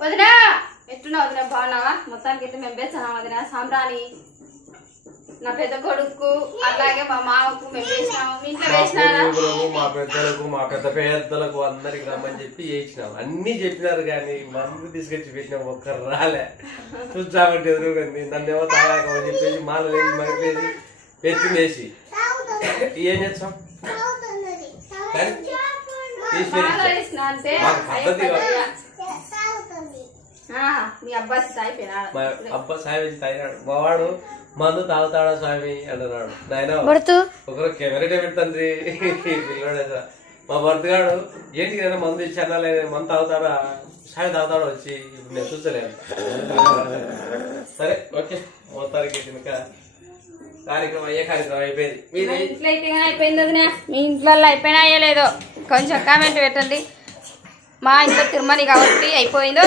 వదినా ఎట్టున్నా వదినా బాగున్నావా? మొత్తానికి అయితే మేము వేసాం వదినా. సాంబ్రాణి నా పెద్ద కొడుకు అట్లాగే మా మామకు మేము వేసినాము. మీ ఇంట్లో వేసినారా? మా పెద్దలకు మా పెద్దలకు అందరికి రమ్మని చెప్పి వేసినాం. అన్ని చెప్పినారు కానీ మందు తీసుకొచ్చి పెట్టినాం. ఒక్కరు రాలే. చూసామంటే ఎదురుకుంది. నన్ను ఏమో తాగాకమని చెప్పేసి మాల వేసి మగిపేసి పెట్టుకునేసి ఏం చేస్తాం మీ అబ్బాయి తాగిపోయినాడు. అబ్బా సాయి తాగినాడు. మా వాడు మందు తాగుతాడా స్వామి అంటున్నాడు. నాయన ఒకరు కెమెరా పెడుతుంది పిల్లడే. మా భర్తగాడు ఏంటి కదా మందు ఇచ్చానా లేదా మందు తాగుతాడా సాయి తాగుతాడా వచ్చి ఇప్పుడు నేను చూసలేను. సరే ఓకే మొత్తానికి ఇంకా కార్యక్రమం అయ్యే కార్యక్రమం అయిపోయింది. ఇంట్లో అయితే అయిపోయింది వదినా. మీ ఇంట్లో అయిపోయినా అయ్యలేదో కొంచెం కామెంట్ పెట్టండి. మా ఇంట్లో తిరుమల కాబట్టి అయిపోయిందో.